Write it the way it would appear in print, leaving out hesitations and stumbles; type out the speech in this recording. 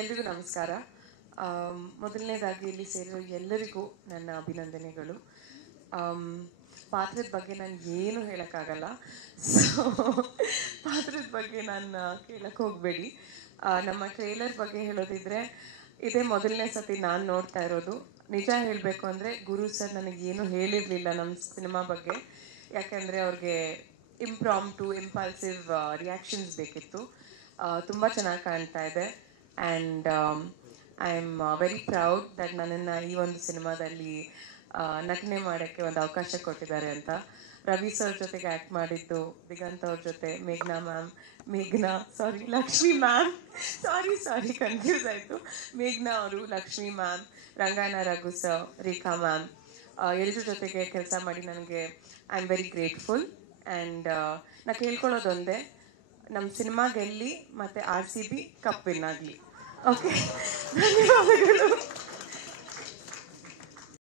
ಎಲ್ರಿಗೂ ನಮಸ್ಕಾರ. ಮೊದಲನೇದಾಗಿ ಇಲ್ಲಿ ಸೇರಿರೋ ಎಲ್ಲರಿಗೂ ನನ್ನ ಅಭಿನಂದನೆಗಳು. ಪಾತ್ರದ ಬಗ್ಗೆ ನಾನು ಏನು ಹೇಳೋಕ್ಕಾಗಲ್ಲ. ಸೊ ಪಾತ್ರದ ಬಗ್ಗೆ ನಾನು ಕೇಳಕ್ಕೆ ಹೋಗಬೇಡಿ. ನಮ್ಮ ಟ್ರೇಲರ್ ಬಗ್ಗೆ ಹೇಳೋದಿದ್ರೆ, ಇದೇ ಮೊದಲನೇ ಸತಿ ನಾನು ನೋಡ್ತಾ ಇರೋದು. ನಿಜ ಹೇಳಬೇಕು ಅಂದರೆ ಗುರು ಸರ್ ನನಗೇನು ಹೇಳಿರಲಿಲ್ಲ ನಮ್ಮ ಸಿನಿಮಾ ಬಗ್ಗೆ. ಯಾಕೆಂದರೆ ಅವ್ರಿಗೆ ಇಂಪಲ್ಸಿವ್ ರಿಯಾಕ್ಷನ್ಸ್ ಬೇಕಿತ್ತು. ತುಂಬ ಚೆನ್ನಾಗಿ ಕಾಣ್ತಾ ಇದೆ. And I am very proud that ನನ್ನನ್ನು ಈ ಒಂದು ಸಿನಿಮಾದಲ್ಲಿ ನಟನೆ ಮಾಡೋಕ್ಕೆ ಒಂದು ಅವಕಾಶ ಕೊಟ್ಟಿದ್ದಾರೆ ಅಂತ. ರವಿ ಸರ್ ಜೊತೆಗೆ ಆ್ಯಕ್ಟ್ ಮಾಡಿದ್ದು, ದಿಗಂತ್ ಅವ್ರ ಜೊತೆ ಲಕ್ಷ್ಮಿ ಮ್ಯಾಮ್ ಕನ್ಫ್ಯೂಸ್ ಆಯಿತು. ಮೇಘ್ನಾ ಅವರು, ಲಕ್ಷ್ಮಿ ಮ್ಯಾಮ್, ರಂಗಾಯಣ ರಘು ಸರ್, ರೇಖಾ ಮ್ಯಾಮ್, ಎಲ್ಲರ ಜೊತೆಗೆ ಕೆಲಸ ಮಾಡಿ ನನಗೆ I am very grateful. And ನಾ ಕೇಳ್ಕೊಳ್ಳೋದೊಂದೇ, ನಮ್ಮ ಸಿನಿಮಾ ಗೆಲ್ಲಿ ಮತ್ತು RCB ಕಪ್ ವಿನ್ ಆಗಲಿ. ಓಕೆ, ಧನ್ಯವಾದಗಳು.